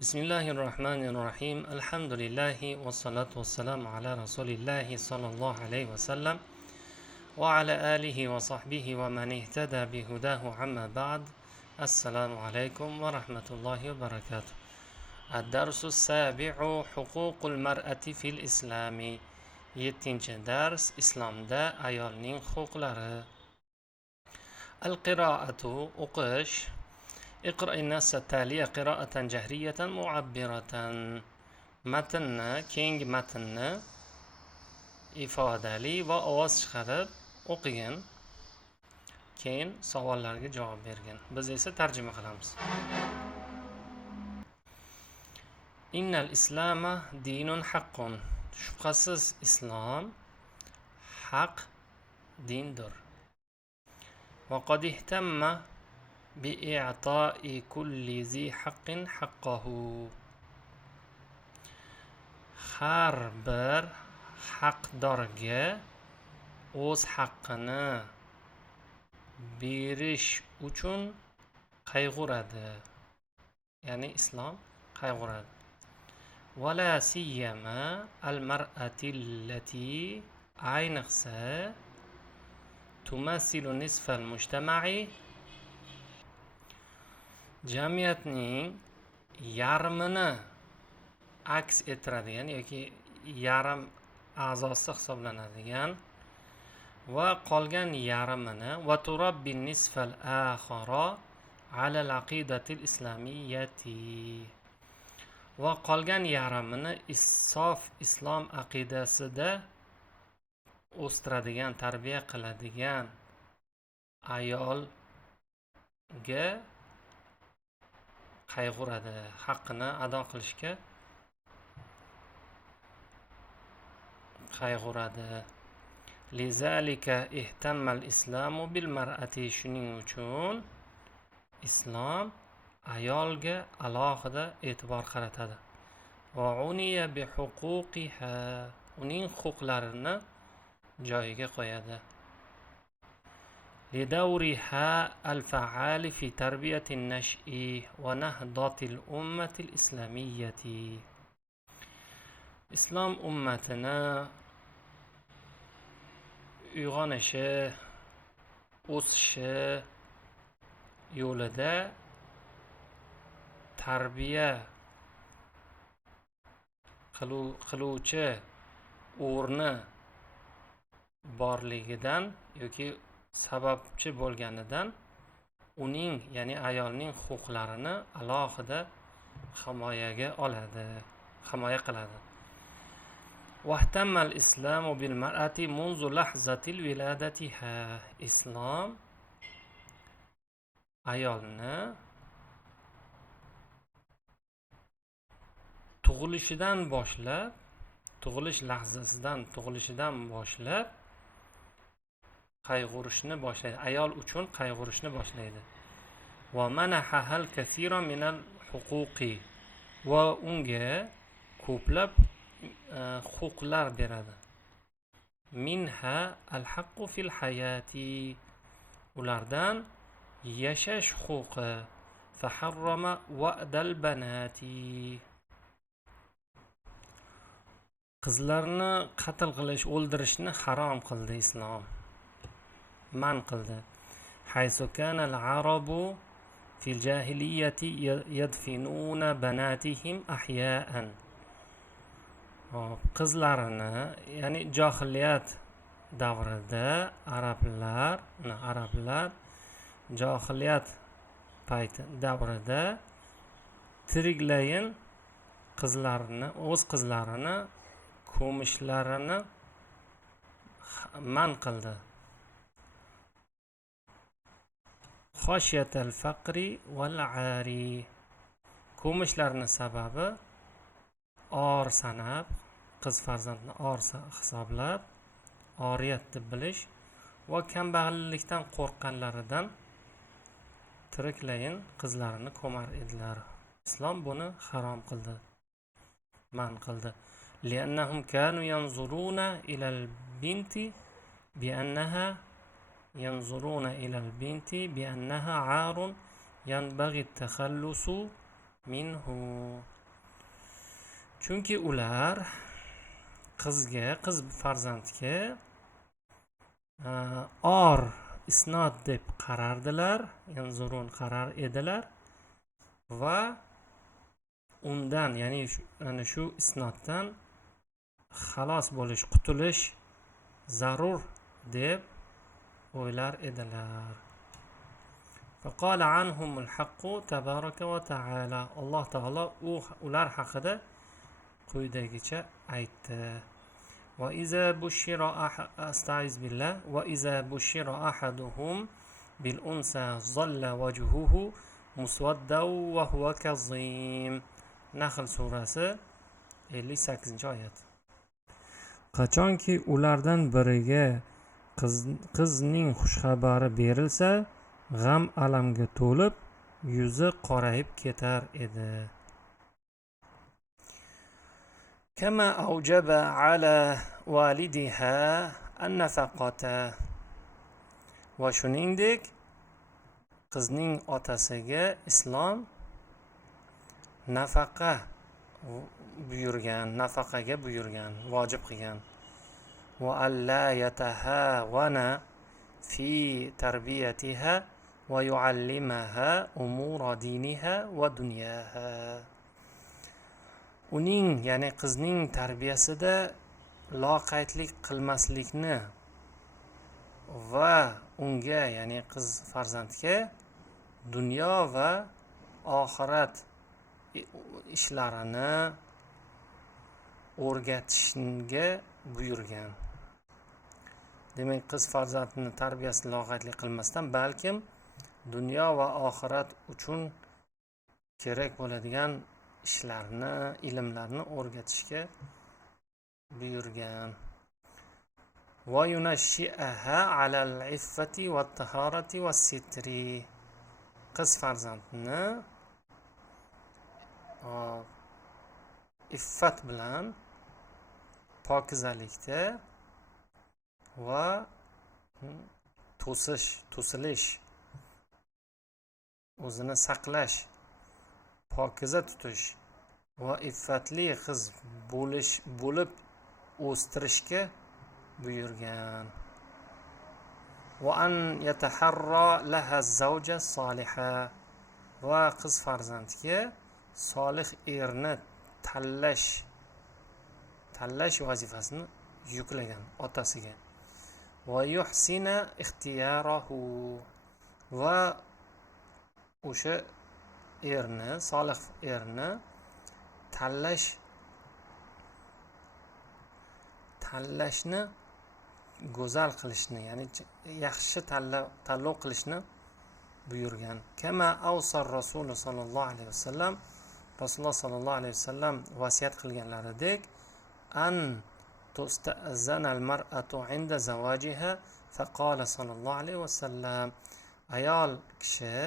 Bismillahirrahmanirrahim. Alhamdulillahi ve salatu ve selamu ala Resulillahi sallallahu aleyhi ve sellem ve ala alihi ve sahbihi ve men ihteda bihudahu amma ba'd. Assalamu aleykum ve rahmetullahi ve berekatuh. Ad-darsu sabi'u hukukul mar'ati fil islami. 7. ders İslamda ayolning huquqlari. Al-qira'atu o'qish. اقرأ النص التالية قراءة جهرية معبرة. Matnni, keyingi matnni ifodali va ovoz chiqarib o'qigin. Keyin savollarga javob bergin. Biz esa tarjima qilamiz. Innal islama dinun haqqun. Shubhasiz islom haq dindir. Va qad ihtamma بإعطاء كل ذي حق حقه. har bir haqdorga o'z haqqini berish uchun qayg'uradi. Ya'ni islom qayg'uradi. ولا سيما المرأة التي ayniqsa تمثل نصف المجتمع jamiyatning yarmini aks ettiradigan yoki yarim a'zosi hisoblanadigan va qolgan yarmini va turabbi nisfal akhara ala al-aqidati al-islamiyyati va qolgan yarmini sof islom aqidasida o'stiradigan, tarbiya qiladigan ayolga qayg'uradi, haqqini ado qilishga qayg'uradi. Lizalika ihtammal islamu bil mar'ati. Shuning uchun islom ayolga alohida e'tibor qaratadi. Va uniya bi huquqiha. Uning huquqlarini joyiga qo'yadi. لدورها الفعال في تربية النشء ونهضة الأمة الإسلامية. إسلام أمتنا uyg'onishi, o'sishi yo'lida tarbiya qiluvchi o'rni borligidan yoki sababchi bo'lganidan uning, ya'ni ayolning huquqlarini alohida himoya qiladi. Vahtammal islamu bil mar'ati munzu lahzatil viladatiha. Islom ayolni tug'ilishidan boshlab, tug'ilish lahzasidan, tug'ilishidan boshlab qayg'urishni boshlaydi. Ayol uchun qayg'urishni boshlaydi. Va manahal kaseeran minal huquqi. Va unga ko'plab huquqlar beradi. Minha al-haqqu fil hayati. Ulardan yashash huquqi. Faharrama wa'dal banati. Qizlarni qatl qilish, o'ldirishni harom qildi islom. Man qildi. Haysu kana al-arabu fil jahiliyyati yadfinuna banatihim ahya'an. Qizlarini, ya'ni jahiliyat davrida arablar jahiliyat payti davrida tiriklayin qizlarini, o'z qizlarini ko'mishlarini man qildi. Xoshiyatal faqri val ari. Ko'mishlarning sababi or sanab, qiz farzandni or hisoblab, oriyat deb bilish va kambag'allikdan qo'rqqanlaridan tiriklayin qizlarini ko'mar edilar. Islom buni harom qildi, man qildi. Li'annahum kanu yanzuruna ilal binti bi'annaha ينظرون إلى البنت بأنها عار ينبغي التخلص minhu. Chunki ular qiz farzandga or isnod deb qarardilar, yanzurun qarar edilar va undan, ya'ni shu isnoddan xalos bo'lish, qutulish zarur deb o'ylar edilar. فقال عنهم الحق تبارك وتعالى. Alloh taolo ular haqida quyidagicha aytdi. وإذا بشر أستعيذ بالله وإذا بشر أحدهم بالأنثى ظل وجهه مسودا وهو كظيم. Nahl surasi 58-oyat. Qachonki ulardan biriga qizning xushxabari berilsa, g'am alamga to'lib yuzi qorayib ketar edi. كما أوجب على والدها النفقة. va shuningdek qizning otasiga islom nafaqaga buyurgan, vojib qilgan. va alla yatahawana fi tarbiyatiha va yuallimaha umura diniha va dunyaha. Uning, ya'ni qizning tarbiyasida loqaydlik qilmaslikni va unga, ya'ni qiz farzandga dunyo va oxirat ishlarini o'rgatishga buyurgan. Demak, qiz farzandning tarbiyasini loqaydlik qilmasdan, balkim dunyo va oxirat uchun kerak bo'ladigan ishlarni, ilmlarni o'rgatishga buyurgan. Va yunashshi'aha 'ala al-iffati wat-taharati was-sitri. Qiz farzandni iffat bilan, pokizalikda va to'silish, o'zini saqlash, pokiza tutish va iffatli qiz bo'lib o'stirishga buyurgan. Va an yataharra laha zawja soliha. Va qiz farzandga solih erni tanlash vazifasini yuklagan otasiga. Va yuhsina ixtiyarahu. Va o'sha erni, solih erni tanlashni go'zal qilishni, ya'ni yaxshi tanlov qilishni buyurgan. Kama avsar Rasululloh sallallohu alayhi vasallam, Rasululloh sallallohu alayhi vasallam vasiyat qilganlaridek, an tusta'zana al-mar'atu 'inda zawajiha faqala sallallohu alayhi vasallam, ayol kishi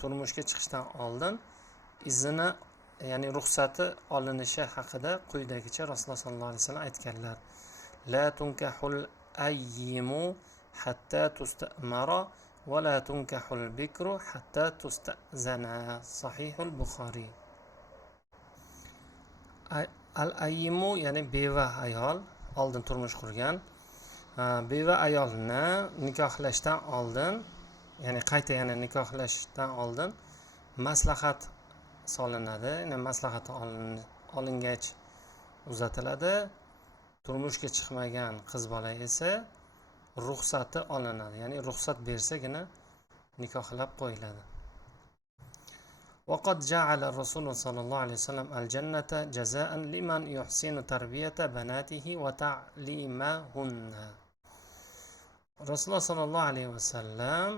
turmushga chiqishdan oldin izini, ya'ni ruxsati olinishi haqida quyidagicha Rasululloh sallallohu alayhi vasallam aytganlar. La tunkahul ayyimu hatta tusta'mara va la tunkahul bikru hatta tusta'zana. Sahihul Buxoriy. Al-ayyimu, ya'ni beva ayol, oldin turmush qurgan beva ayolni nikohlashdan oldin, ya'ni qayta yana nikohlashdan oldin maslahat solinadi. Ya'ni maslahat olingach uzatiladi. Turmushga chiqmagan qiz bola esa ruxsati olinadi. Ya'ni ruxsat bersagina nikohlab qo'yiladi. وقد جعل الرسول صلى الله عليه وسلم الجنة جزاء لمن يحسن تربية بناته وتعليمهن. Rasululloh sallallohu alayhi vasallam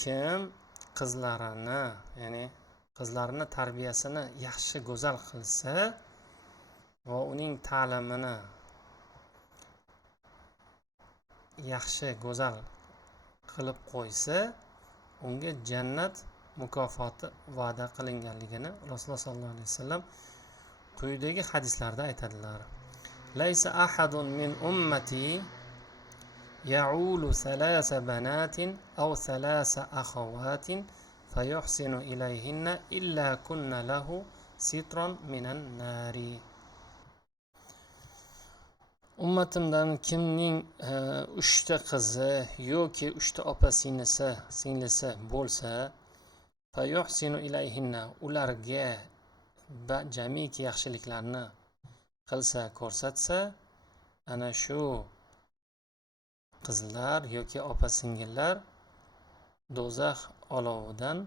kim qizlarini tarbiyasini yaxshi, go'zal qilsa va uning ta'limini yaxshi, go'zal qilib qo'ysa, unga jannat mukofoti va'da qilinganligini Rasululloh sallallohu alayhi vasallam quyidagi hadislarda aytadilar. Laysa ahadun min ummati يعول ثلاث بنات أو ثلاث أخوات فيحسن إليهن إلا كن له سترا من النار. Ummatimdan kimning 3ta qizi yoki 3ta opa singlisi bo'lsa, fayuhsinu ilayhinna, ularga jamiki yaxshiliklarni qilsa, ko'rsatsa, ana shu qizlar yoki opa singillar do'zax olovidan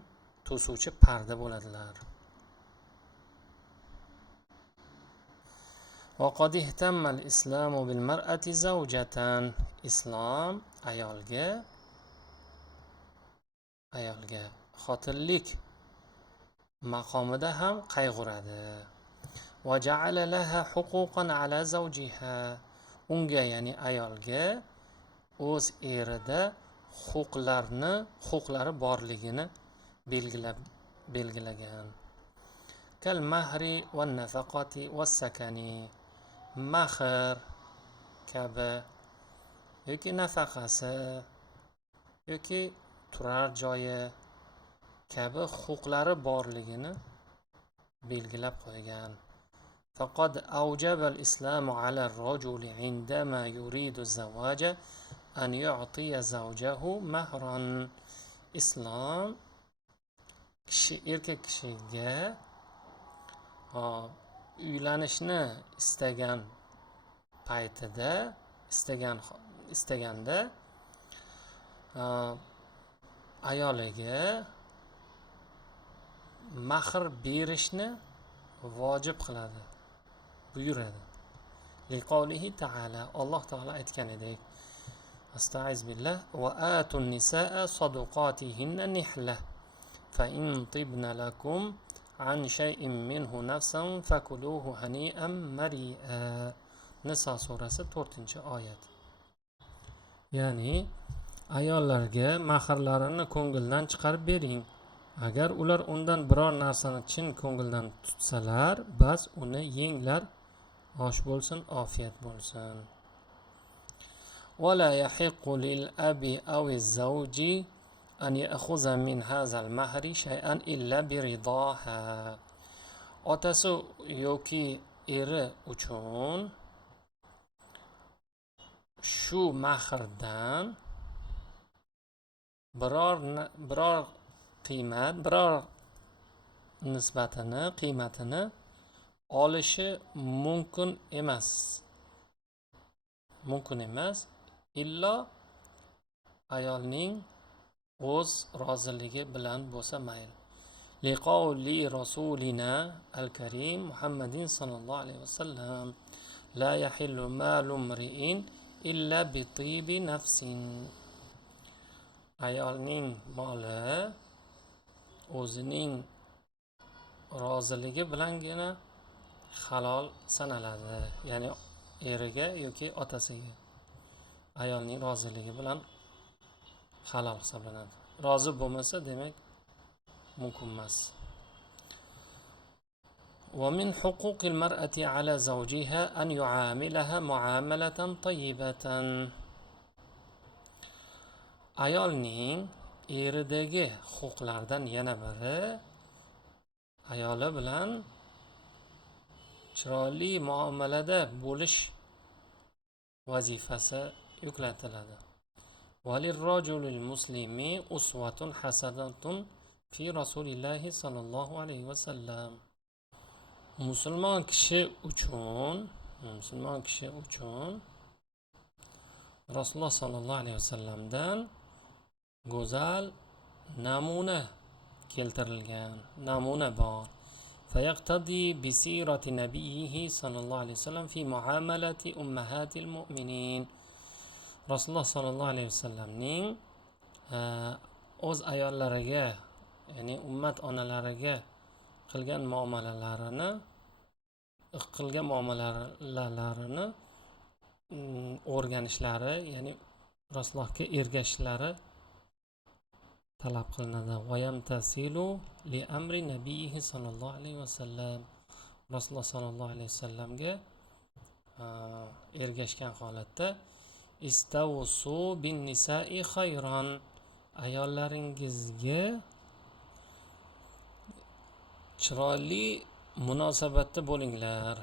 to'suvchi parda bo'ladilar. وقد اهتم الإسلام بالمرأة زوجة. islom ayolga xotinlik maqomida ham qayg'uradi. وجعل لها حقوقا على زوجها. unga, ya'ni ayolga o'z erida huquqlari borligini belgilagan. kal mahri va nafaqati va sakani. Mahr kabi yoki nafaqasi yoki turar joyi kabi huquqlari borligini belgilab qo'ygan. فقد أوجب الإسلام على الرجل عندما يريد الزواج أن يعطي زوجه مهرا. islom erkak kishiga uylanishni istagan paytida istaganda ayoliga mahr berishni vojib qiladi, buyuradi. Liqavlihi ta'ala, Alloh taolo aytgan edek, astaiz billah, va atun nisaa saduqatihinna nihla fa in tibna lakum an shay'in minhu nafsan fakuluhu hani'an mari'a. Niso surasi 4-oyat. Ya'ni ayollarga mahrlarini ko'ngildan chiqarib bering. Agar ular undan biror narsani chin ko'ngildan tutsalar, bas uni yenglar, osh bo'lsin, ofiyat bo'lsin. ولا يحق للأب أو الزوج أن يأخذ من هذا المهر شيئا إلا برضاها. otasi yoki eri uchun shu mahrdan biror qiymat, biror qiymatini olishi mumkin emas, illo ayolning o'z roziligi bilan bo'lsa mayli. Liqavli rasulina al-karim Muhammadin sallallohu alayhi vasallam, la yahillu malu mri'in illa bi tibi nafsin. Ayolning moli o'zining roziligi bilangina halol sanaladi, ya'ni eriga yoki otasiga ayolning roziligi bilan halol hisoblanadi. Rozi bo'lmasa, demak mumkin emas. ومن حقوق المرأة على زوجها أن يعاملها معاملة طيبة. ayolning eridagi huquqlardan yana biri ayoli bilan chiroyli muomalada bo'lish vazifasi yuklatiladi. وَلِلرَّجُلِ الْمُسْلِمِ أُسْوَةٌ حَسَنَةٌ فِي رَسُولِ اللَّهِ صَلَّى اللَّهُ عَلَيْهِ وَسَلَّمَ. musulmon kishi uchun Rasululloh sollallohu alayhi vasallamdan go'zal namuna keltirilgan, namuna bor. فيقتدي بسيرة نبيه صلى الله عليه وسلم في معاملة أمهات المؤمنين. Rasululloh sollallohu alayhi vasallamning o'z ayollariga, ya'ni ummat onalariga qilgan muomalalarini o'rganishlari, ya'ni Rasulullohga ergashishlari talab qilinadi. وَيَمْتَثِلُ لِأَمْرِ نَبِيِّهِ صلى الله عليه وسلم. Rasululloh sollallohu alayhi vasallamga ergashgan holatda Istavsu bin nisa'i khayran. Ayollaringizga chiroyli munosabatda bo'linglar,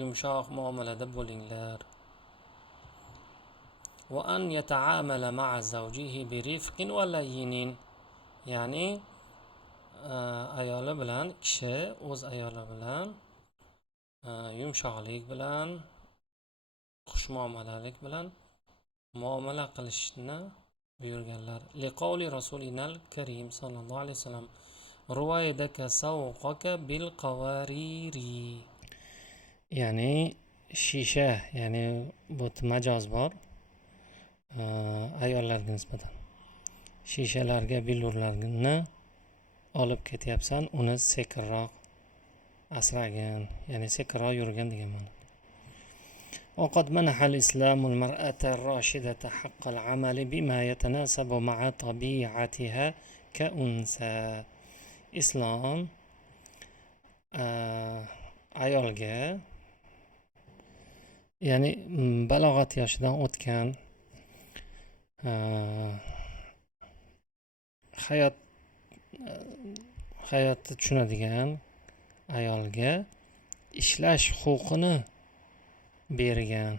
yumshoq muomalada bo'linglar. Va an yata'amala ma'a zawjihi bi rifqin va layyin. Ya'ni ayoli bilan kishi o'z ayoli bilan yumshoqlik bilan, xushmuomalalik bilan muomala qilishni buyurganlar. Liqavli Rasulinal Karim sallallohu alayhi vasallam ruvaydaka savqaka bil qawariri. Ya'ni shisha, ya'ni bu majoz bor ayollarga nisbatan. Shishalarga billurlarni olib ketyapsan, uni sekinroq asragin, ya'ni sekinroq yurgan degan ma'no. وقد منح الإسلام المرأة الراشدة حق العمل بما يتناسب مع طبيعتها كأنثى. Islom ayolga, ya'ni balog'at yoshidan o'tgan, hayotni tushunadigan ayolga ishlash huquqini bergan.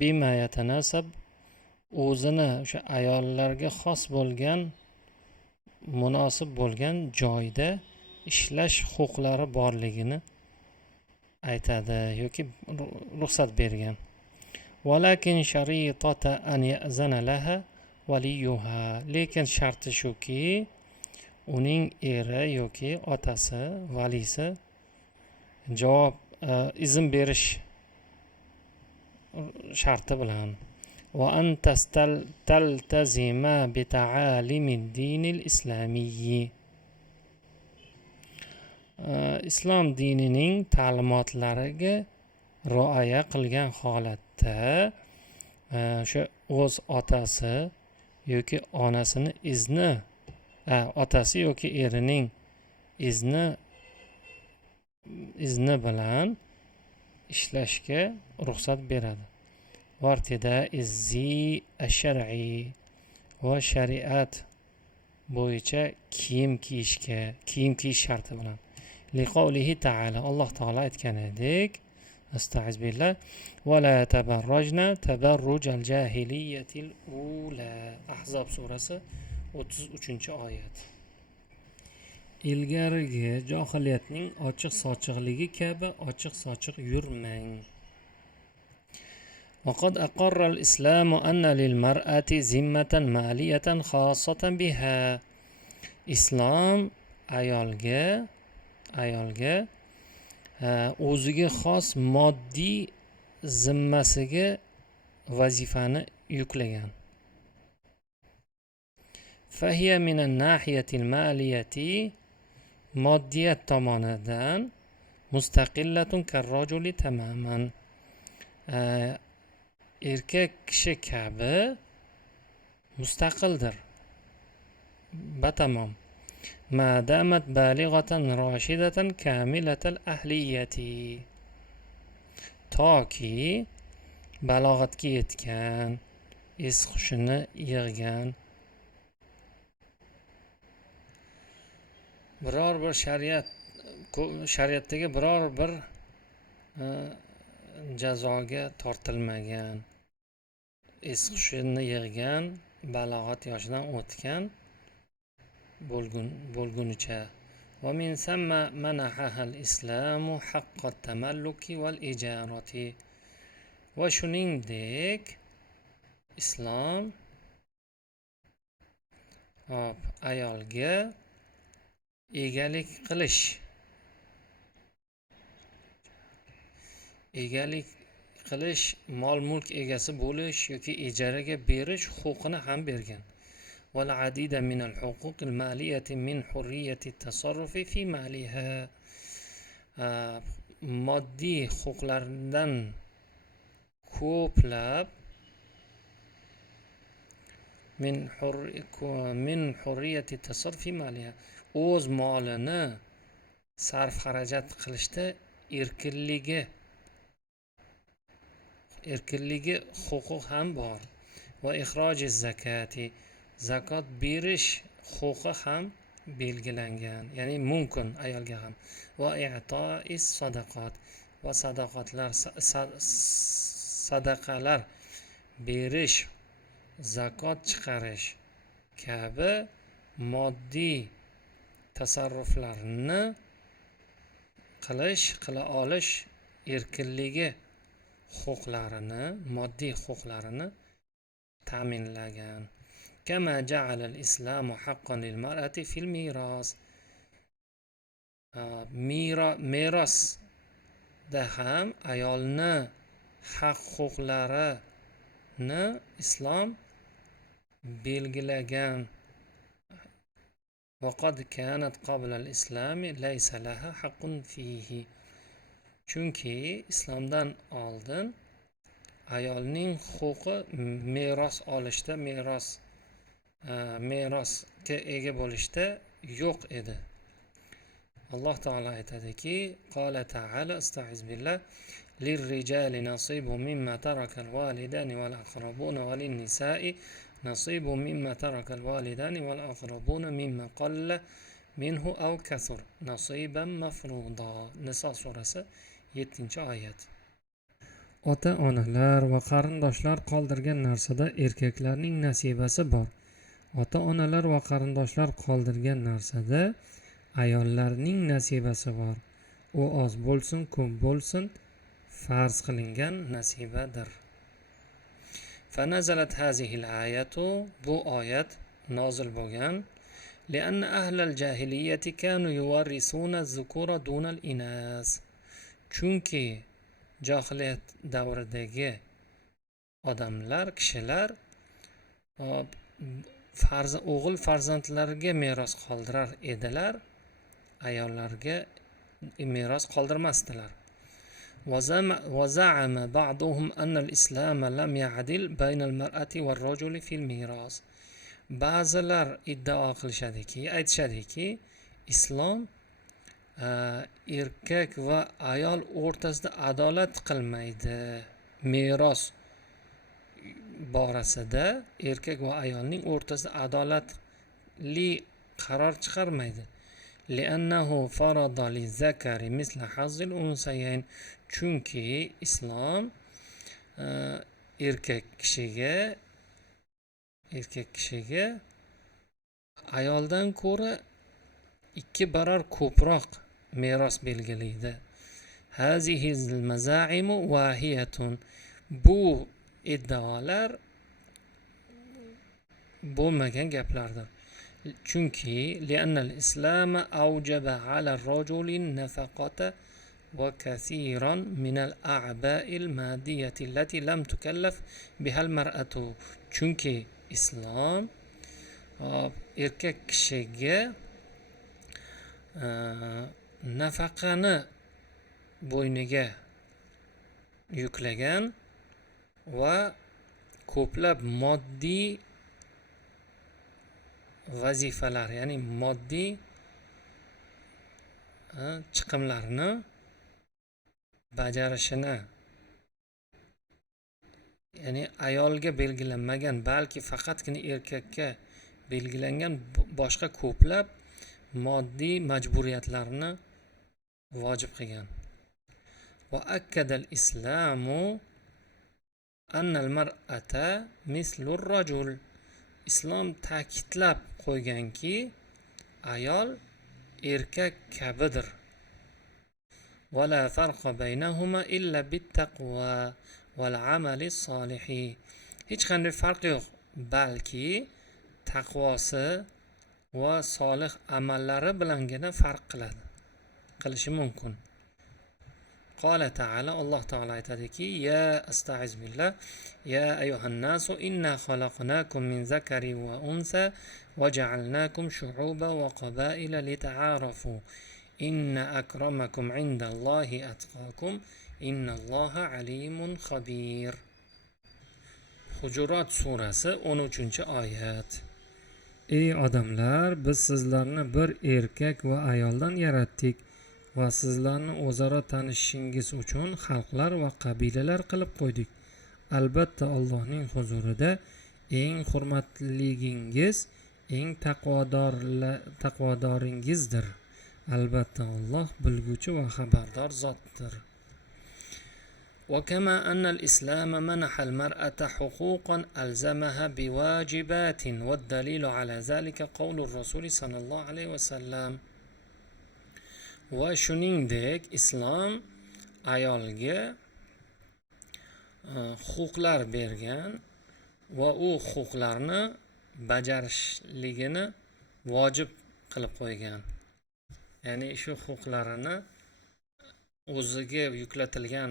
Bima yatanasab, o'zini o'sha ayollarga xos bo'lgan, munosib bo'lgan joyda ishlash huquqlari borligini aytadi yoki ruxsat bergan. Walakin sharitata an ya'zana laha waliyuha. Lekin sharti shuki, uning eri yoki otasi, valisi javob izn berish sharti bilan. Va an taltazima bi ta'alimi dinil islamiyyi. Islom dinining ta'limotlariga rioya qilgan holatda o'sha o'z otasi yoki onasini izni, otasi yoki erining izni bilan ishlashga ruxsat beradi. Vartida izzi ash-shar'i, va shariat bo'yicha kiyim kiyish sharti bilan. Liqavlihi ta'ala, Alloh taolo aytgan edek, astaiz billah, va la tabarrajna tabarrujal jahiliyatil ula. Ahzob surasi 33-oyat. Ilgarigi johiliyatning ochiq sochiqligi kabi ochiq sochiq yurmang. وقد أقر الإسلام أن للمرأة ذمة مالية خاصة بها. Islom ayolga o'ziga xos moddiy zimmasiga vazifani yuklagan. فهي من الناحية المالية, moddiyat tomonidan mustaqillatun karrojuli tamaman, erkak kishi kabi mustaqildir batamom. Madamat balighatan rashidatan kamilatal ahliyati, toki balog'atga yetgan, es hushini yig'gan, biror bir shariatdagi biror bir jazoga tortilmagan, es hushini yig'gan, balog'at yoshidan o'tgan bo'lgunicha. Va min samma manahaha al-islamu haqqat tamalluki val ijarati. Va shuningdek islom ayolga egalik qilish, mol mulk egasi bo'lish yoki ijaraga berish huquqini ham bergan. Val adida min al-huquq al-maliyati min hurriyati at-tasarrufi fi maliha. Moddiy huquqlardan ko'plab min hurriyati at-tasarrufi fi maliha, o'z molini sarf xarajat qilishda erkinligi erkinligi huquq ham bor. Va ixroji zakati, zakot berish huquqi ham belgilangan, ya'ni mumkin ayolga ham. Va i'tois sadaqat, va sadaqalar berish, zakot chiqarish kabi moddiy tasarruflarni qila olish erkinligi huquqlarini, moddiy huquqlarini ta'minlagan. Kama ja'ala al-islamu haqqan lil-mar'ati fil miras. Merosda ham ayolni haq huquqlarini islom belgilagan. وقد كانت قبل الإسلام ليس لها حق فيه. Chunki islomdan oldin ayolning huquqi meros olishda, merosga ega bo'lishda yo'q edi. Alloh taolo aytadiki, qala ta'ala astag'iz billah lirrijali nasibu mimma taraka alvalidani wal aqrabuna walin nisa'i nasibu mimma taraka alvalidani wal aqrabuna mimma qalla minhu aw kasur nasiban mafruda. Niso surasi 7-oyat. Ota-onalar va qarindoshlar qoldirgan narsada erkaklarning nasibasi bor. Ota-onalar va qarindoshlar qoldirgan narsada ayollarning nasibasi bor. U oz bo'lsin, ko'p bo'lsin, farz qilingan nasibadir. فنزلت هذه الآية bu oyat nozil bo'lgan لأن أهل الجاهلية كانوا يورثون الذكور دون الإناث. Chunki jahiliyat davridagi odamlar, kishilar o'g'il farzandlariga meros qoldirar edilar, ayollarga meros qoldirmasdilar. وزعم بعضهم أن الإسلام لم يعدل بين المرأة والرجل في الميراث. Ba'zilar iddao qilishadiki, aytishadiki, islom erkak va ayol o'rtasida adolat qilmaydi. Meros borasida erkak va ayolning o'rtasida adolatli qaror chiqarmaydi. لأنه فرض للذكر مثل حظ الأنثيين. Chunki islom erkak kishiga ayoldan ko'ra 2 barobar ko'proq meros belgilaydi. Hazihi al-mazaimu wahiyatun. Bu iddaolar bo'lmagan gaplardir. Chunki li'anna al-islam awjaba 'ala ar-rajuli an-nafaqata wa kathiran min al-a'ba'i al-madiyati allati lam tukallaf biha al-mar'atu. Chunki islom erkak kishiga nafaqani bo'yniga yuklagan va ko'plab moddiy vazifalar, ya'ni moddiy chiqimlarni bajarishini, ya'ni ayolga belgilanmagan, balki faqatgina erkakka belgilangan boshqa ko'plab moddiy majburiyatlarni vojib qilgan. Va akkadal islamu annal mar'ata mislur rajul. Islom ta'kidlab qo'yganki, ayol erkak kabidir. Wala farqa baynahuma illa bittaqwa wal amali solihi. Hech qanday farq yo'q, balki taqvosi va solih amallari bilangina farq qilishi mumkin. Qala ta'ala, Alloh taolo aytadiki, ya astag'iz billah ya ayyuhan nasu inna khalaqnakum min zakari va unsa va ja'alnakum shu'uban va qabaila lita'arafu inna akramakum 'indallohi atqakum innalloha alimun khabir. Hujurat surasi 13-oyat. Ey odamlar, biz sizlarni bir erkak va ayoldan yaratdik va sizlarni o'zaro tanishishingiz uchun xalqlar va qabilalar qilib qo'ydik. albatta Allohning huzurida eng hurmatligingiz, eng taqvodoringizdir. Albatta Alloh bilguvchi va xabardor zotdir. وكما أن الإسلام منح المرأة حقوقا ألزمها بواجبات والدليل على ذلك قول الرسول صلى الله عليه وسلم. va shuningdek islom ayolga huquqlar bergan va u huquqlarni bajarishligini vojib qilib qo'ygan. Ya'ni shu huquqlarini o'ziga yuklatilgan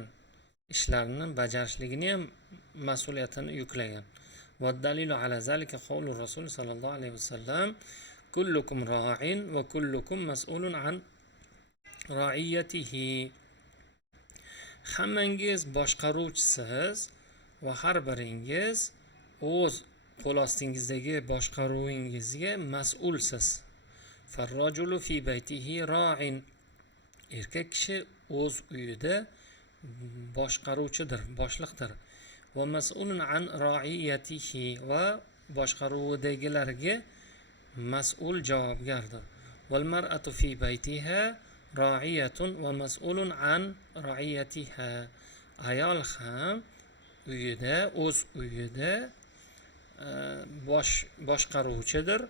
ishlarni bajarishligini ham mas'uliyatini yuklagan. Va dalilu ala zalika qawlu rasul sallallohu alayhi vasallam kullukum ra'in va kullukum mas'ulun an ra'iyatihi. Hammangiz boshqaruvchisiz va har biringiz o'z qo'l ostingizdagi boshqaruvingizga mas'ulsiz. Farrajulu fi baytihi ra'in. Erkak kishi o'z uyida boshqaruvchidir, boshliqdir. Va mas'ulun an ra'iyatihi va boshqaruvidagilarga mas'ul javobgardir. Val mar'atu fi baytiha ra'iyatun va mas'ulun an ra'iyatiha. Ayol ham uyida, o'z uyida boshqaruvchidir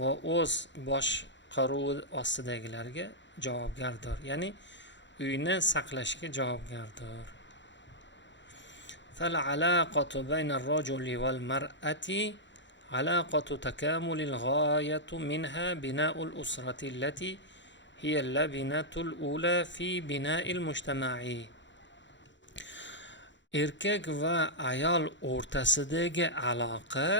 va o'z boshqaruvi ostidagilarga javobgardir. Ya'ni uyni saqlashga javobgardir. Fal alaqatu bayna ar-rajuli wal mar'ati alaqatu takamulil ghayatu minha bina'ul usrati allati hiya al-labinatul ula fi bina'il mujtama'i. Erkak va ayol o'rtasidagi aloqa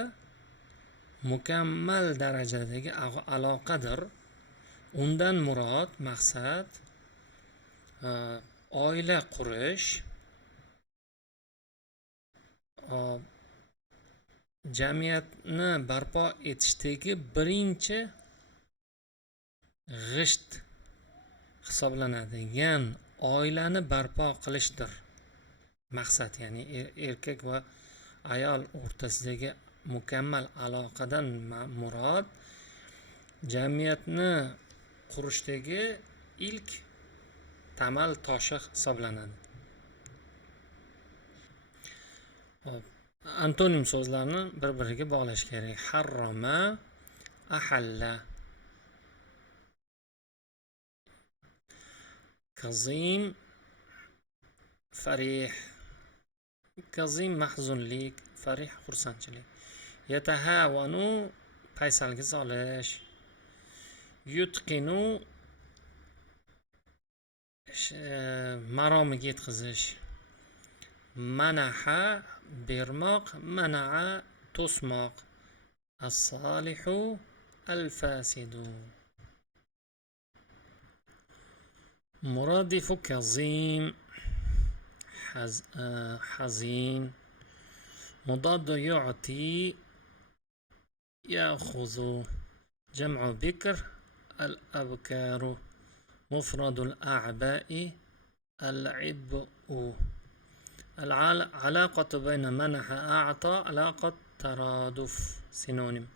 mukammal darajadagi aloqadir. Undan murod, maqsad oila qurish, jamiyatni barpo etishdagi birinchi g'isht hisoblanadigan oilani barpo qilishdir. Maqsad, ya'ni erkak va ayol o'rtasidagi mukammal aloqadan murod jamiyatni qurishdagi ilk tamal toshi hisoblanadi. Antonim so'zlarni bir-biriga bog'lash kerak. Harrama, ahalla. Kazim, farih. Kazim mahzunlik, farih xursandchilik. Yatahawanu paysalga solish. Yutqinu maromiga yetkazish. Manaha bermoq, mana'a to'smoq. As-salihu al-fasidu. Muradifu kazim hazin. Mudaddu yu'ti ya'khudhu. Jam'u bikr al-abkaru. مفرد الأعباء العبء. العلاقة بين منح أعطى علاقة ترادف سينونيم.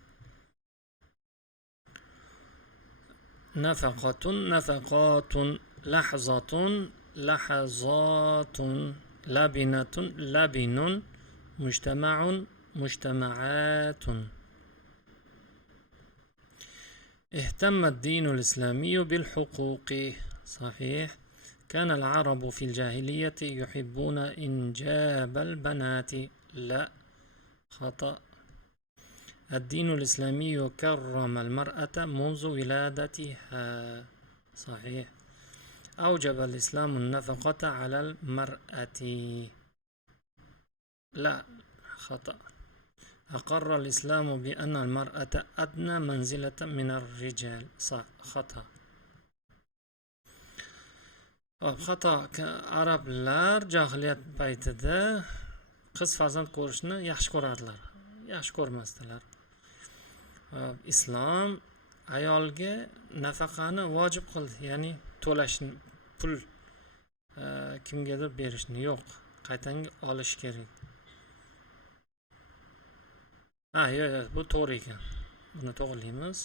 نفقة نفقات. لحظة لحظات. لبنة لبن. مجتمع مجتمعات. اهتم الدين الإسلامي بالحقوق. صحيح. كان العرب في الجاهلية يحبون إنجاب البنات. لا، خطأ. الدين الإسلامي كرم المرأة منذ ولادتها. صحيح. أوجب الإسلام النفقة على المرأة. لا، خطأ. أقر الإسلام بأن المرأة أدنى منزلة من الرجال. صح، خطأ. Xato. Arablar jahiliyat paytida qiz farzand ko'rishni yaxshi ko'rardilar, yaxshi ko'rmasdilar. Islom ayolga nafaqani vojib qildi, ya'ni to'lashni, pul kimgadir berishni yo'q, qaytanga olish kerak. yo'q, bu to'g'ri ekan. Buni to'g'rilaymiz.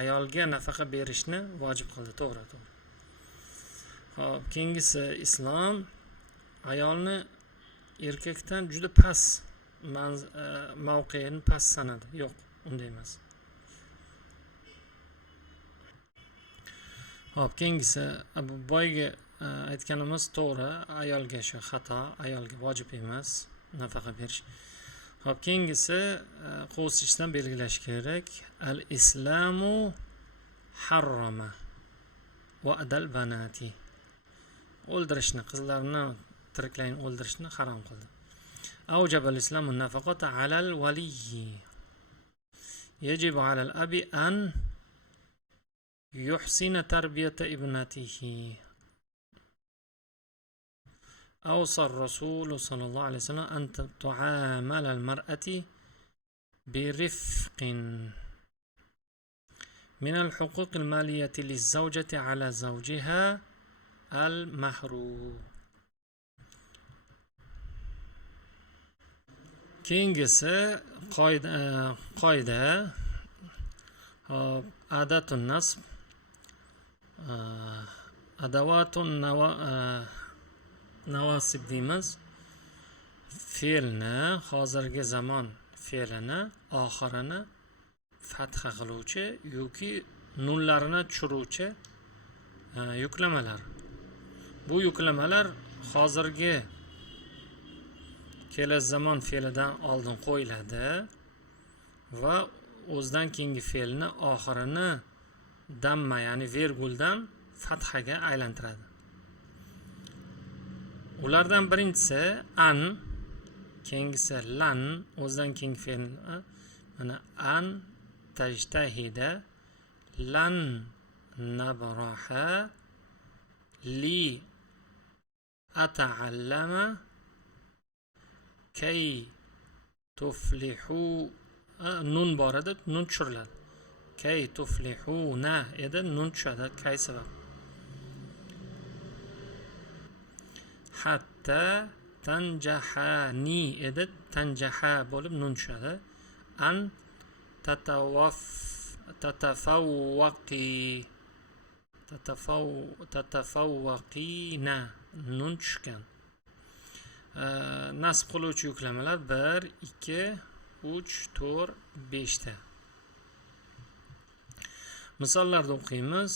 Ayolga nafaqa berishni vojib qildi. To'g'ri. Xo'p, keyingisi islom ayolni erkakdan juda past mavqeini past sanadi. Yo'q, unday emas. Xo'p, keyingisi boyga aytganimiz to'g'ri, ayolga shu xato, ayolga vojib emas nafaqa berish. Xo'p, keyingisi qo'shishdan belgilash kerak. Al-islamu harrama va'dal banati. O'ldirishni, qizlarni tiriklayin o'ldirishni harom qildi. Awjabal islamu nafaqata alal waliyyi. Yajibu alal abi an yuhsina tarbiyata ibnatihi. أوصى الرسول صلى الله عليه وسلم أن تعامل المرأة برفق من الحقوق المالية للزوجة على زوجها المهر. keyingisi qoida adatun nasb adavatun navasib deymiz. Fe'lni, hozirgi zamon fe'lini oxirini fatha qiluvchi yoki nunlarini tushiruvchi yuklamalar. Bu yuklamalar hozirgi kelazamon fe'lidan oldin qo'yiladi va o'zidan keyingi fe'lni oxirini damma, ya'ni virguldan fathaga aylantiradi. Ulardan birinchisi an, keyingisi lan, o'zidan keyingi fe'l mana an tajtahida lan nabraha li ata'allama kay tuflihu. Nun bor edi, nun tushiriladi. Kay tuflihuna edi, nun tushadi. Kay sabab. Hatta tanjahani edi, tanjaha bo'lib nun tushadi. An tatafawwaqina nun tushgan. Nasb qiluvchi yuklamalar 1, 2, 3, 4, 5 ta. Misollarda o'qiymiz.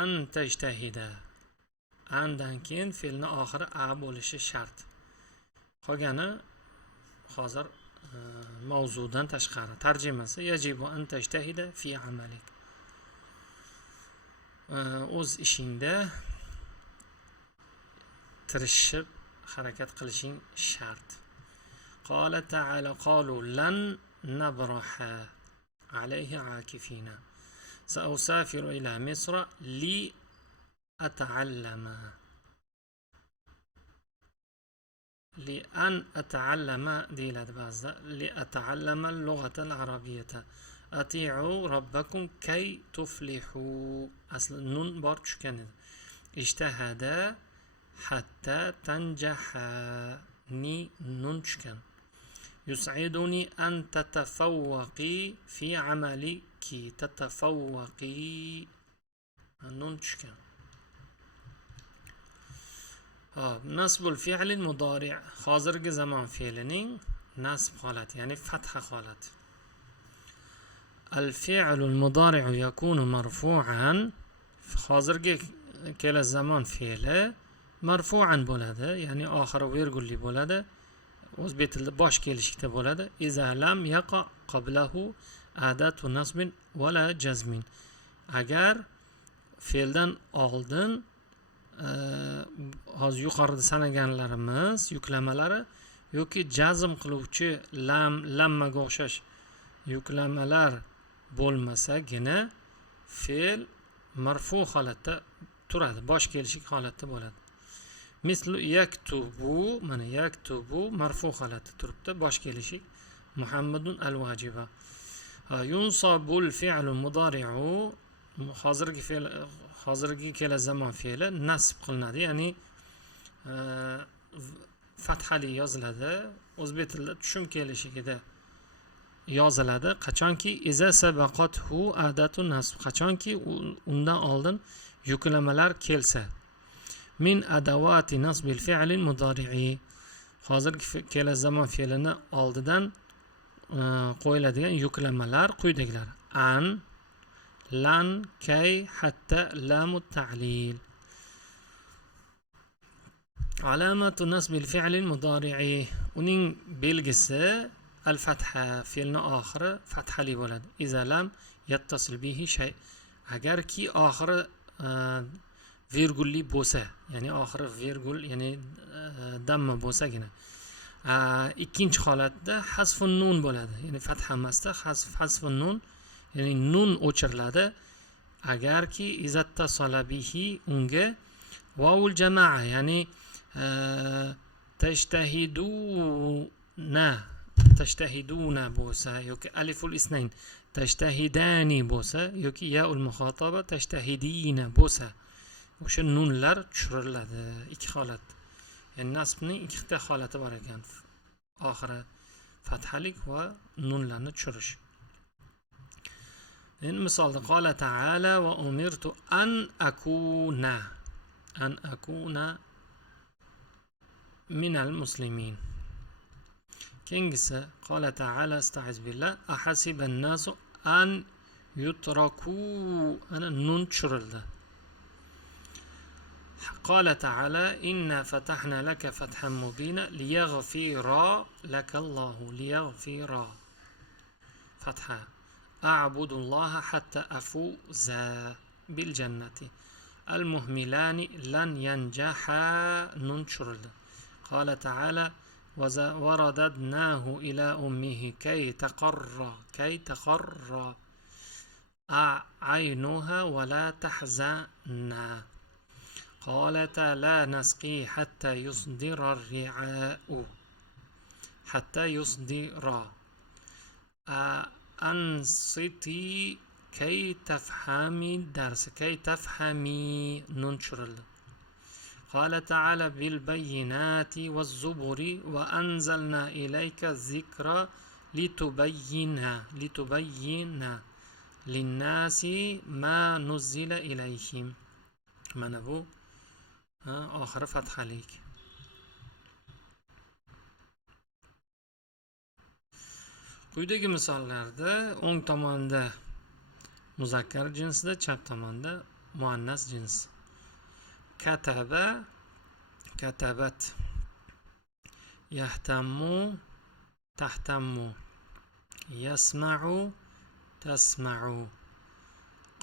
An tajtahida. Andan keyin fe'lni oxiri a bo'lishi shart. Qolgani hozir mavzudan tashqari. Tarjimasi yajibu an tajtahida fi amalik. O'z ishingda tirishib harakat qilishing shart. Qala ta'ala qalu lan nabraha alayhi aakifina. Sa'usafiru ila Misra li ata'allama. لأن أتعلم deyiladi ba'zida. لأتعلم اللغة العربية. أطيعوا ربكم كي تفلحوا. asli nun bor tushgan edi. Ijtahada hatta tanjaha ni nun tushgan. يسعدني أن تتفوقي في عملك. تتفوقي nun tushgan. Nasbul fi'l mudori', hozirgi zamon fe'lining nasb holati, ya'ni fatha holati. Al-fi'l al-mudari' yakunu marfu'an, hozirgi kelazamon fe'li marfu'an bo'ladi, ya'ni oxiri virgulli bo'ladi. O'zbek tilida bosh kelishlikda bo'ladi. Iza lam yaqa qablahu adatu nasbin wala jazmin. Agar fe'ldan oldin hozir yuqorida sanaganlarimiz yuklamalari yoki jazm qiluvchi lammaga o'xshash yuklamalar bo'lmasagina fe'l marfu holatda turadi, bosh kelishlik holatda bo'ladi. Mislu yaktubu, mana yaktubu marfu holatda turibdi, bosh kelishlik. Muhammadun al-vajiba. Yunsabul fi'lu mudari'u, hozirgi fe'l, hozirgi kelazamon fe'li nasb qilinadi, ya'ni fathali yoziladi. O'zbek tilida tushum kelishligida yoziladi qachonki iza sabaqathu adatu nasb, qachonki undan oldin yuklamalar kelsa. Min adavati nasbil fi'li mudori'i, hozirgi kelasi zamon fe'lini oldidan qo'yiladigan yuklamalar quyidagilar: an, lan, kay, hatta, lamut ta'lil. Alamatu nasbil fi'li mudori'i, uning belgisi al-fatha, fe'lning oxiri fathali bo'ladi. Iza lam yattasil bihi shay, agarki oxiri virgulli bo'lsa, ya'ni oxiri virgul, ya'ni damma bo'lsagina. Ikkinchi holatda hasfun nun bo'ladi, ya'ni fatha emasda hasfun nun, ya'ni nun o'chiriladi agarki izattasala bihi, unga vovul jamaa, ya'ni tashtahiduna bo'lsa yoki aliful isnayn tashtahidani bo'lsa yoki yaul muxotaba tashtahidina bo'lsa, o'sha nunlar tushiriladi. Ikki holat, ya'ni nasbning ikkita holati bor ekan: oxiri fathalik va nunlarni tushirish. Endi misolda qola ta'ala va umirtu an akuna minal muslimin. Kengisi qola ta'ala asta'iz billah ahasiban nasu an yutraku, ana nun tushirildi. قال تعالى إنا فتحنا لك فتحا مبينا ليغفر لك الله، ليغفر فتحا أعبد الله حتى أفوز بالجنة. المهملان لن ينجحا، ننشر. قال تعالى ورددناه إلى أمه كي تقر عينها ولا تحزن. قالتا لا نسقي حتى يصدر الرعاء، حتى يصدر. أنصتي كي تفهمي الدرس، كي تفهمي، ننشر. قال تعالى بالبينات والزبر وأنزلنا إليك الذكر لتبين للناس ما نزل إليهم. mana bu oxiri fathalik. Quyidagi misollarda o'ng tomonda muzakkar jinsida, chap tomonda muannas jins. Kataba, katabat, yahtammu, tahtammu, yasma'u, tasma'u,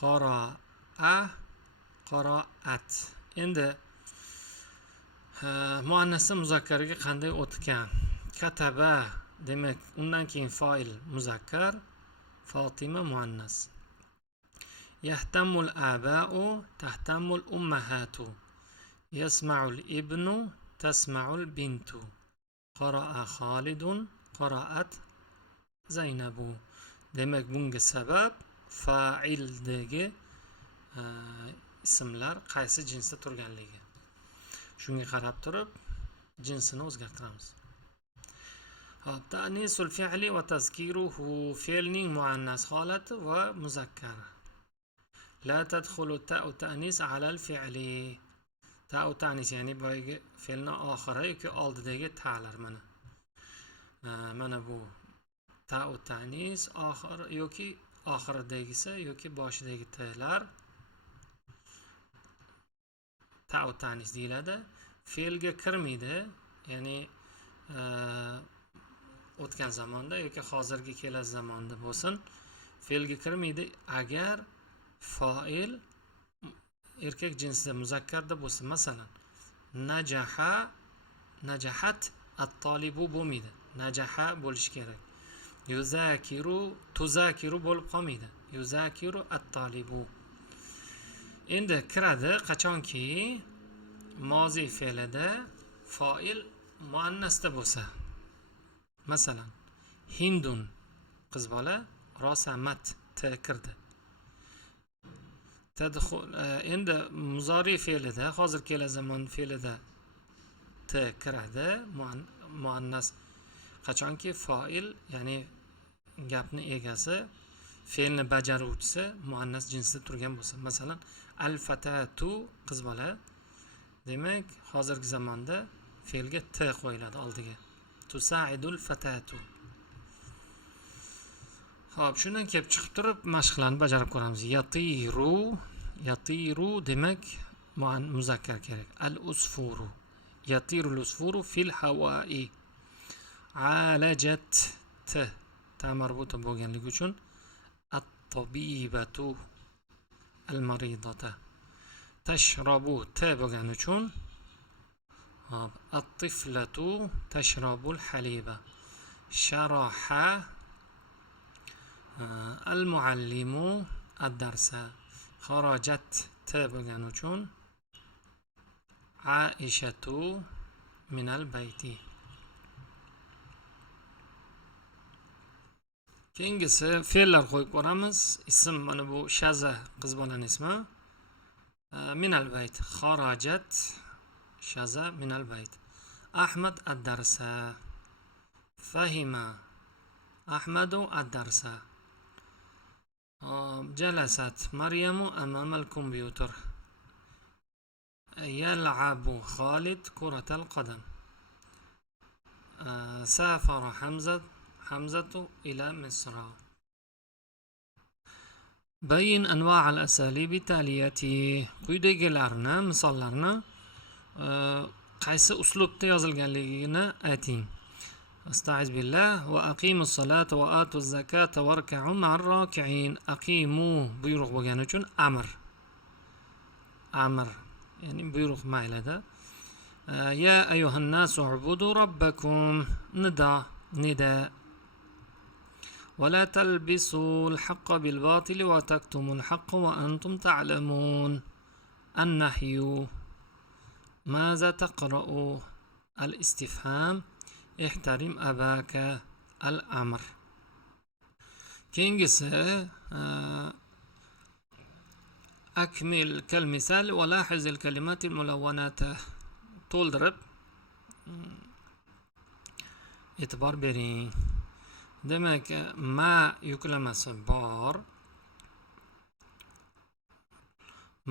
qara'a, qiraat. Endi muannasdan muzakkarga qanday o'tgan? Kataba demak undan keyin fa'il muzakkar, Fatima muannas. Yahtamul aba'u, tahtamul ummahatu. Yasma'ul ibnu, tasma'ul bintu. Qara'a Xolidun, qira'at Zaynabu. Demak bunga sabab fa'ildagi ismlar qaysi jinsda turganligi. Shunga qarab turib jinsini o'zgartiramiz. Hop, ta'nisul fi'li va tazkiruhu, fe'lning muannas holati va muzakkar. La tadkhulu ta'u ta'nis ala al-fi'li. Ta'u ta'nis ya'ni boyagi fe'lning oxiri yoki oldidagi ta'lar mana. Mana bu ta'u ta'nis oxir yoki oxiridagisi yoki boshidagi ta'lar ta'u ta'nis deyiladi. Fe'lga kirmaydi, ya'ni o'tgan zamonda yoki hozirgi kelasi zamonda bo'lsin, fe'lga kirmaydi agar fa'il erkak jinsida muzakkarda bo'lsa. Masalan, najaha, najahat at-tolibu bo'lmaydi, najaha bo'lish kerak. Yuzakiru, tuzakiru bo'lib qolmaydi, yuzakiru at-tolibu. Endi kiradi qachonki mozi fe'lida fa'il muannasda bo'lsa. Masalan, hindun qiz bola, rosamat t kirdi. Endi muzori fe'lida, hozir kelasi zamon fe'lida t kiradi muannas qachonki fa'il, ya'ni gapni egasi, fe'lni bajaruvchisi muannas jinsida turgan bo'lsa, masalan, al-fatatu qiz bola, demak, hozirgi zamonda fe'lga t qo'yiladi oldiga. Tusaidul fatatu. Xo'p, shundan kelib chiqib turib mashqlarni bajarib ko'ramiz. Yatiru demak muzakkar kerak. Al-usfuru. Yatiru al-usfuru fil hawa'i. Alajat ta marbuta bo'lganligi uchun at-tabibatu al-maridata. Tashrabu ta bo'lgani uchun at-tiflatu tashrabu al-haliba. Sharaha al-muallimu ad-darsa. Kharajat ta bo'lgani uchun Aishatu min al-bayti. Keyingisi fe'llar qo'yib ko'ramiz. Ism mana bu Shaza qiz bolaning ismi. Min al-bayt. Kharajat Shaza min al-bayt. Ahmad ad-darsa. Fahima Ahmadu ad-darsa. Jalasat Maryamu amama al-kompyuter. Yal'abu Khalid kurat al-qadam. Safara Hamzatu ila Misra. Bayin anwa' al-asalibi taliyati. Quyidagilarni misollarni qaysi uslubda yozilganligini ayting. Astag'iz billah va aqimus salata va atuz zakata warka'u ma'ar roki'in. Aqimu buyruq bo'lgani uchun amr, ya'ni buyruq maylada. Ya ayyuhan nasu ubudu robbakum. Nida. ولا تلبسوا الحق بالباطل وتكتموا الحق وأنتم تعلمون. النحي. ماذا تقرأ؟ الاستفهام. احترم أباك. الأمر. كينجس أكمل كالمثال ولاحظ الكلمات الملونات. to'ldirib e'tibor bering. Demak, ma yuklamasi bor.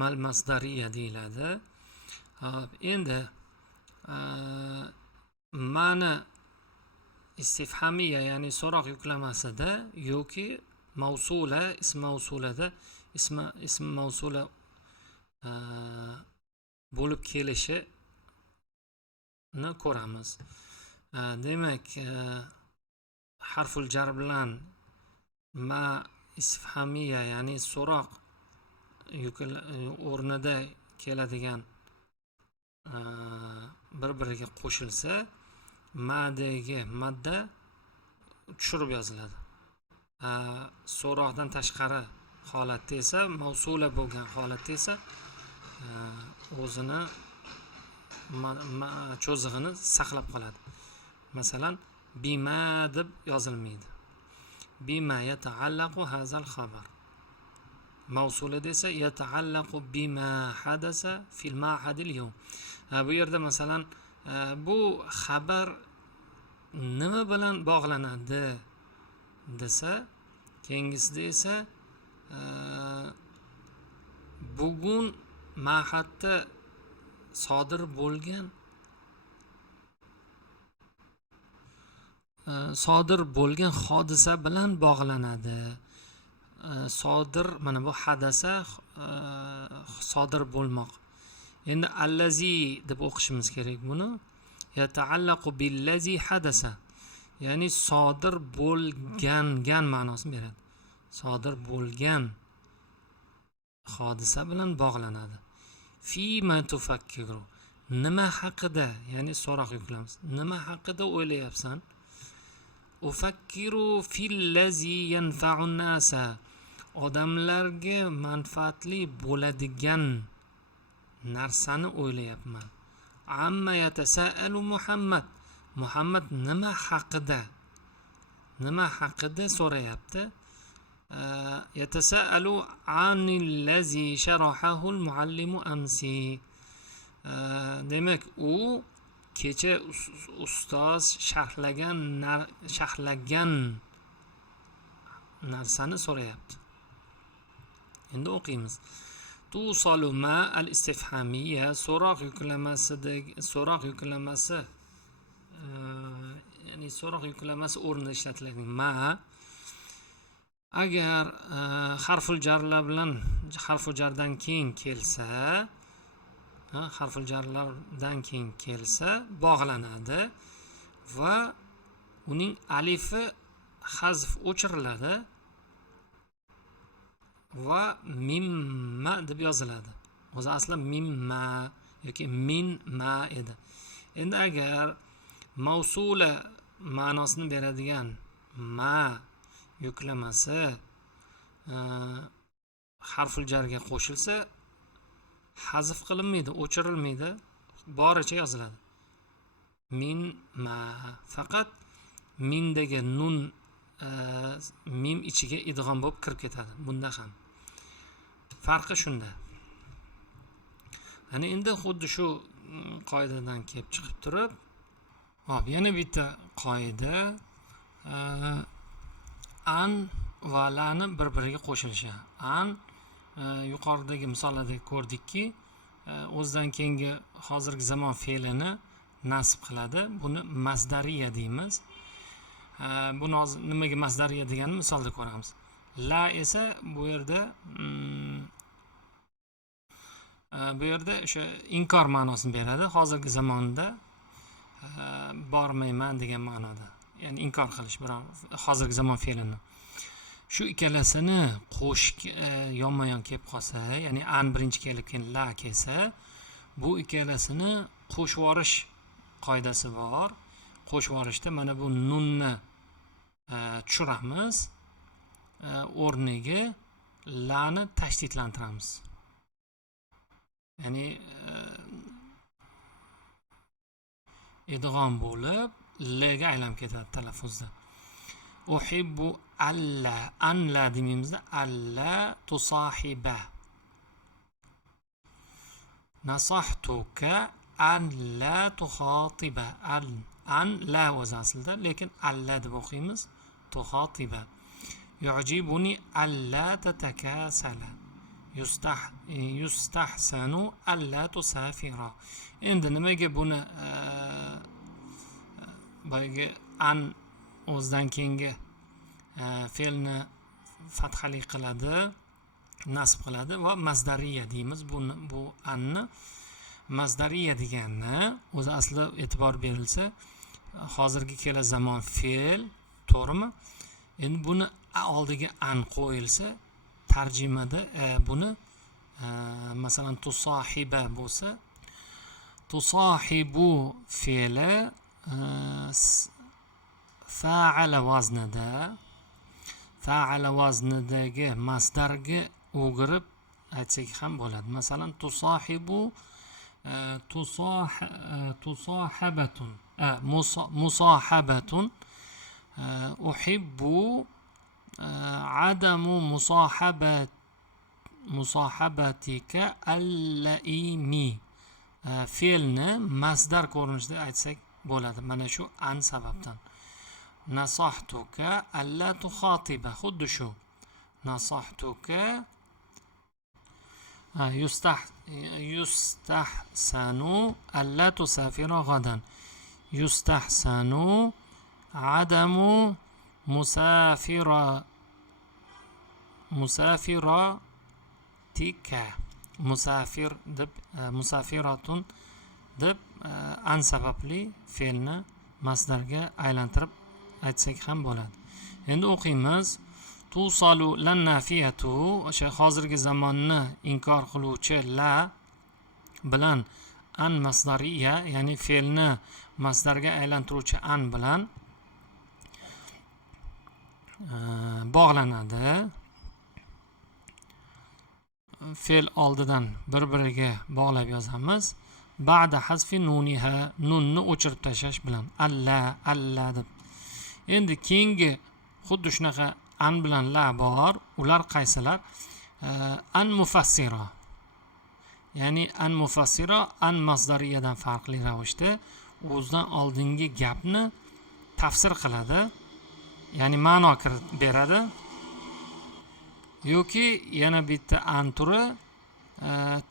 Mal masdariya deyiladi. Endi ma'ni istifhamiya, ya'ni so'roq yuklamasida yoki mavsula, ism mavsulada ism mavsula bo'lib kelishini ko'ramiz. Demak, harful jar bilan ma istifhamiya, ya'ni so'roq o'rnida keladigan bir-biriga qo'shilsa, madagi madda tushirib yoziladi. So'roqdan tashqari holatda esa, mavsula bo'lgan holatda esa o'zini cho'zig'ini saqlab qoladi. Masalan, bima deb yozilmaydi. Bima yata'allaqu hazal xabar. Mavsula desa yata'allaqu bima hadasa fil ma'hadil yawm. Bu yerda masalan bu xabar nima bilan bog'lanadi desa, keyingisida esa bugun ma'hadda sodir bo'lgan hodisa bilan bog'lanadi. Sodir, mana bu hadasa sodir bo'lmoq. Endi allazi deb o'qishimiz kerak buni. Yata'allaqu billazi hadasa, ya'ni sodir bo'lgan ma'nosini beradi. Sodir bo'lgan hodisa bilan bog'lanadi. Fima tufakkiru. Nima haqida, ya'ni so'roq yuklamiz. Nima haqida o'ylayapsan? Ufakkiru fillazi yanfa'un nasa. Odamlarga manfaatli bo'ladigan narsani o'ylayapman. Amma yatasaalu Muhammad nima haqida so'rayapti? Yatasaalu anillazi sharahahu al-muallimu amsi. Demak, u kecha ustoz sharhlagan narsani so'rayapti. Endi o'qiymiz. Tusalu ma al-istifhamiyya so'roq yuklamasi ya'ni so'roq yuklamasi o'rnida ishlatiladigan ma agar harful jarlar bilan harful jardan keyin kelsa bog'lanadi va uning alifi hazf o'chiriladi va mimma deb yoziladi. O'zi asli mimma yoki minma edi. Endi agar mavsula ma'nosini beradigan ma yuklamasi harful jarga qo'shilsa hazf qilinmaydi, o'chirilmaydi, boricha yoziladi. Minma faqat mindagi nun mim ichiga idg'om bo'lib kirib ketadi. Bunda ham farqi shunda. Ana endi xuddi shu qoidadan kelib chiqib turib, hop, yana bitta qoida an va lani bir-biriga qo'shilishi. An yuqoridagi misollarda ko'rdikki, o'zidan keyingi hozirgi zamon fe'lini nasb qiladi. Buni masdariya deymiz. Buni hozir nimaga masdariya deganini misolda ko'ramiz. La esa bu yerda o'sha inkor ma'nosini beradi. Hozirgi zamonda bormayman degan ma'noda. Ya'ni inkor qilish biror hozirgi zamon fe'lini. Shu ikkalasini qo'shib yonma-yon kelib qolsa, ya'ni an birinchi kelib keyin la kelsa, bu ikkalasini qo'shib yuborish qoidasi bor. Qo'shib yuborishda mana bu nunni tushiramiz, o'rniga lani tashdidlantiramiz. Ya'ni idg'om bo'lib l ga aylanib ketadi talaffuzda. Uhibbu alla, anla deymizda, alla tusahiba. Nasahtuka an la tukhatiba. An la o'zi aslida, lekin alla deb o'qiymiz. Tukhatiba. Yu'jibuni alla tatakasala. Yustahsanu alla tusafira. Endi nimaga buni boyagi an o'zidan keyingi fe'lni fathali qiladi, nasb qiladi va masdariya deymiz. Bu anni masdariya deganni o'zi aslida e'tibor berilsa, hozirgi kela zamon fe'l, to'g'rimi? Endi buni oldiga an qo'yilsa, tarjimada buni masalan tusahiba bo'lsa, tusahibu fe'li fa'ala vaznidagi masdarga o'girib aytsak ham bo'ladi. Masalan tusahibu tusahabatun musahabatun uhibbu adamu musahabatika allaimi. Fe'lni masdar ko'rinishida aytsak bo'ladi. Mana shu an sababdan. Nasahtuka alla tukhatiba, xuddi shu. Nasahtuka yustahsanu alla tusafira ghadan. Yustahsanu adamu musafiratika. Musafir deb musafiratun deb an sababli fe'lni masdarga aylantirib aytsak ham bo'ladi. Endi o'qiymiz. Tusalu lan nafiyatu, o'sha hozirgi zamonni inkor qiluvchi la bilan an masdariya, ya'ni fe'lni masdarga aylantiruvchi an bilan bog'lanadi. Fe'l oldidan bir-biriga bog'lab yozamiz. Ba'da hazfi nuniha, nunni o'chirib tashlash bilan alla deb. Endi keyingi xuddi shunaqa an bilan la bor. Ular qaysilar? An mufassira. Ya'ni an mufassira an masdariyadan farqli ravishda o'zidan oldingi gapni tafsir qiladi. Ya'ni ma'no kirib beradi. yoki yana bitta an turi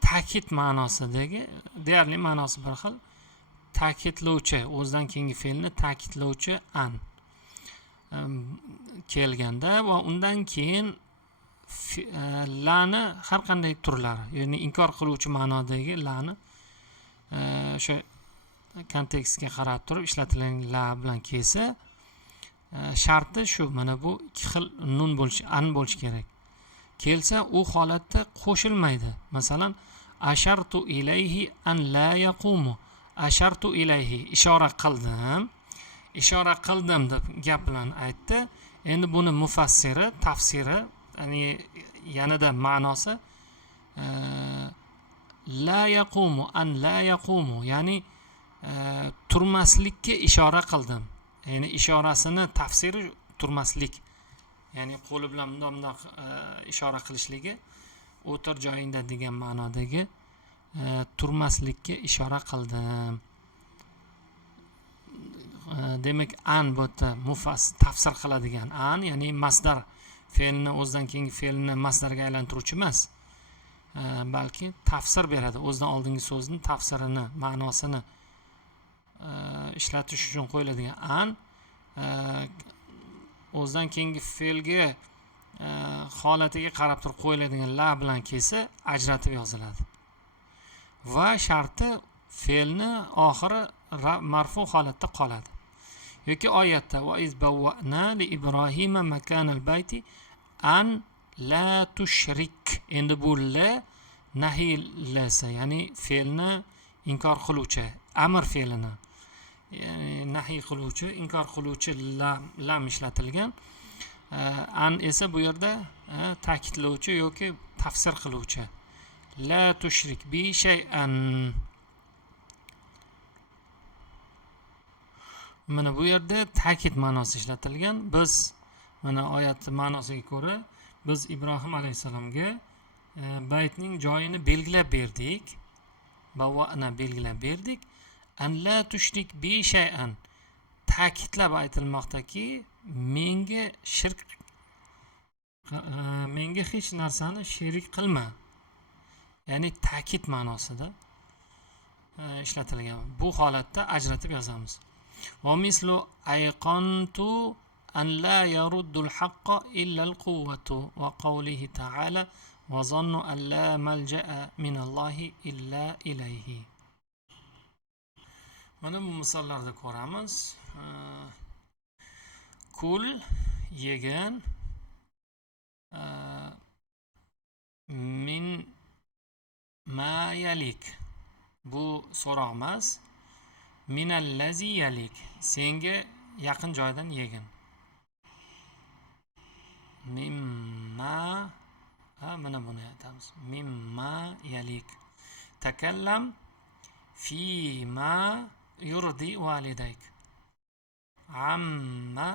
ta'kid ma'nosidagi, deyarli ma'nosi bir xil, ta'kidlovchi, o'zidan keyingi fe'lni ta'kidlovchi an kelganda va undan keyin lani har qanday turlari, ya'ni inkor qiluvchi ma'nodagi lani o'sha kontekstga qarab turib ishlatilgan la bilan kelsa, sharti shu, mana bu ikki xil nun bo'lishi, an bo'lishi kerak. Kelsa u holatda qo'shilmaydi. Masalan, ashartu ilayhi an la yaqumu. Ashartu ilayhi, ishora qildim deb gap bilan aytdi. Endi buni mufassiri, tafsiri, ya'ni yanada ma'nosi la yaqumu, an la yaqumu, ya'ni turmaslikka ishora qildim. Ya'ni ishorasini tafsiri turmaslik. Ya'ni qo'li bilan bundoq ishora qilishligi o'tir joyingda degan ma'nodagi turmaslikka ishora qildim. Demak, an bu yerda tafsir qiladigan an, ya'ni masdar, fe'lni o'zidan keyingi fe'lni masdarga aylantiruvchi emas, balki tafsir beradi. O'zidan oldingi so'zni tafsirini, ma'nosini ishlatish uchun qo'yiladigan an o'zidan keyingi fe'lga holatiga qarab turib qo'yiladigan la bilan kelsa ajratib yoziladi. Va sharti fe'lni oxiri marfu holatda qoladi. Yoki oyatda va iz bawwa'na li ibrohima makanal bayti an la tushrik. Endi bu la nahiy lasa, ya'ni fe'lni inkor qiluvchi, amr fe'lini nahiy qiluvchi, inkor qiluvchi lam ishlatilgan. An esa bu yerda ta'kidlovchi yoki tafsir qiluvchi. La tushrik bi shay'an. Mana bu yerda ta'kid ma'nosi ishlatilgan. Biz mana oyat ma'nosiga ko'ra biz Ibrohim alayhisalomga baytning joyini belgilab berdik. Bawwa'na belgilab berdik. An la tushrik bi shay'an. Ta'kidlab aytilmoqdaki, menga hech narsani sherik qilma. Ya'ni ta'kid ma'nosida ishlatilgan. Bu holatda ajratib yozamiz. Va mislu ayqantu an la yaruddu al-haqqa illa al-quwwatu va qawlihi ta'ala va zannu an la malja'a min Allohi illa ilayhi. Mana bu misollarda ko'ramiz. Kul, yegan, min ma yalik, bu so'roq emas. Minallazi yalik, senga yaqin joydan yegin. Mimma, mana buni aytamiz. Mimma yalik. Takallam fi ma yurdi validayk. Amma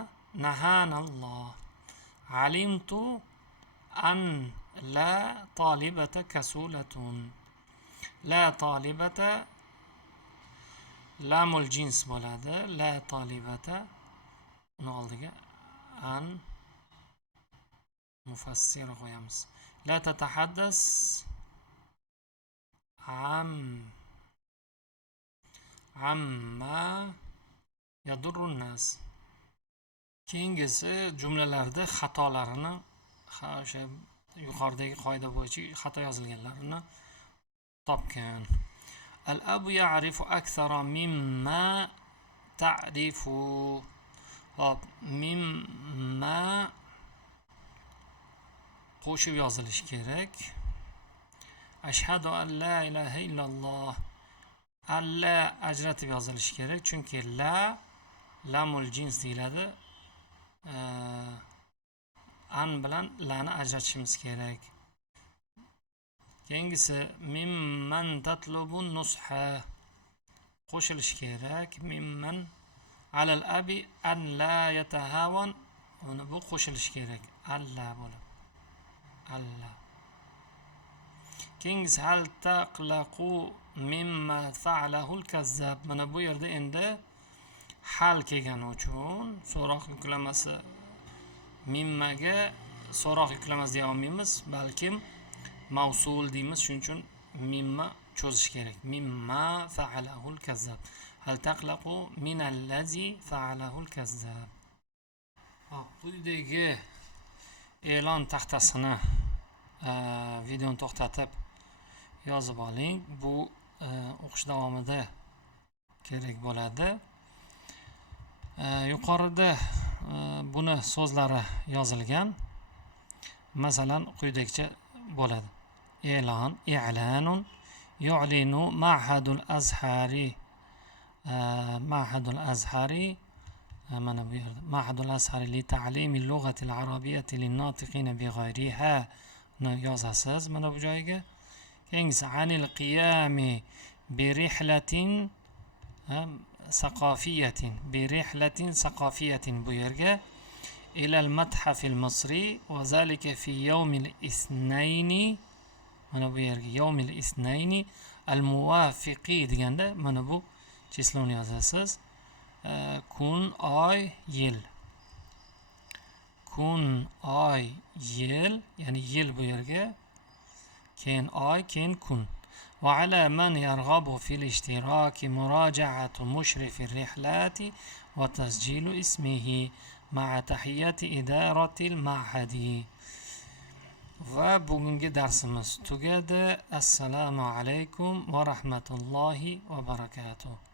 nahana Allah. Alimtu an la talibata kasulatun. La talibata lamul jins bo'ladi. La talibata uni oldiga an mufassir qo'yamiz. La tatahaddas amma yadurrun nas. Keyingisi jumlalarda xatolarini, o'sha yuqoridagi qoida bo'yicha xato yozilganlarini topgan. Al-abu ya'rifu akthara mimma ta'rifu. Hop, mimma qo'shib yozilishi kerak. Ashhadu an la ilaha illalloh. Alla ajratib yozilishi kerak, chunki lamul jins deyiladi. An bilan lani ajratishimiz kerak. Keyingisi mimman tatlubun nusha qo'shilishi kerak. Mimman alal abi an la yatahawan, uni bu qo'shilishi kerak. Alla bo'lib. Alla. Keyingisi hal taqlaqu mimma fa'alahu al-kazzab. Mana bu yerda endi hal kelgani uchun so'roq yuklamasi mimmaga so'roq yuklamas deya olmaymiz, balkim mavsul deymiz. Shuning uchun mimma cho'zish kerak. Mimma fa'alahul kazzab. Hal taqlaqu min allazi fa'alahul kazzab. Quyidagi e'lon taxtasini videoni to'xtatib yozib oling. Bu o'qish davomida kerak bo'ladi. Yuqorida buni so'zlari yozilgan. Masalan, quyidagicha bo'ladi. E'lon, i'lanun yu'linu ma'hadul azhari mana bu yerda ma'hadul azhari li ta'limi lughati al-arabiyyati lin-natiqina bi ghayriha yozasiz mana bu joyga. Keyingisi anil qiyami bi rihlatin saqafiyatin bu yerga ilal mathafil misri va zalika fi yawmil isnayni mana bu yerga yawmil isnayni al muwafiqi deganda mana bu chisloni yozasiz. Kun, oy, yil. Kun, oy, yil, ya'ni yil bu yerga, keyin oy, keyin kun. وعلى من يرغب في الاشتراك مراجعة مشرف الرحلات وتسجيل اسمه مع تحيات إدارة المعهد. وبugüngi dersimiz tugadi. Assalomu alaykum va rahmatullohi va barakatuh.